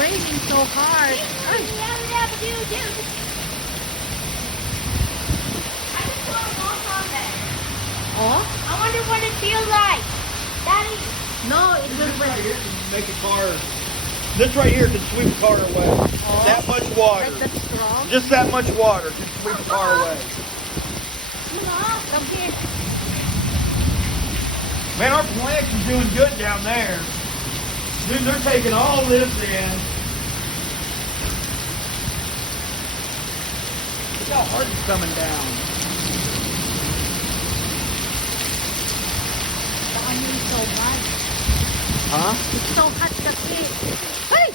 raining so hard. Ay. Oh? I wonder what it feels like. Daddy. No, it will This right here can make a car. This right here can sweep a car away. Oh. That much water. Like that's strong. Just that much water can sweep a car away. Come here. Man, our plants is doing good down there. Dude, they're taking all this in. Look how hard it's coming down. The onion is so hot. Huh? It's so hot kasi. Ay!